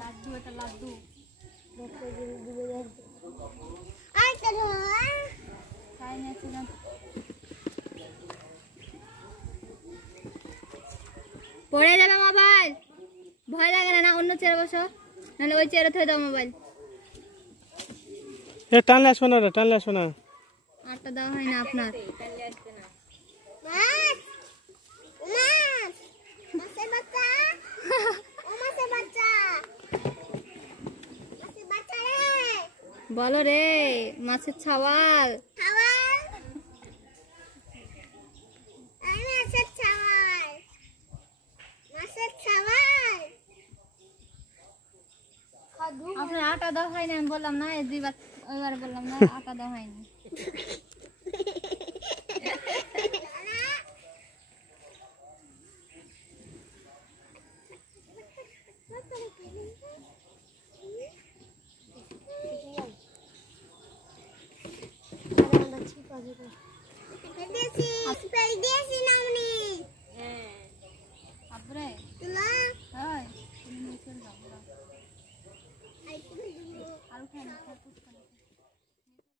লাড্ডু এটা লাড্ডু পড়ে যাবে মোবাইল ভয় লাগে না অন্য চেয়ারে বসো নাহলে ওই চেয়ারে থই দাও মোবাইল এ টানলে আসবে না রে টানলে আসবে না আটটা দেওয়া হয় না আপনার বলো রে মাছের ছাওয়াল আপনার আটা দেওয়া হয়নি আমি বললাম না দুইবার ওইবার বললাম না আটা দেওয়া হয়নি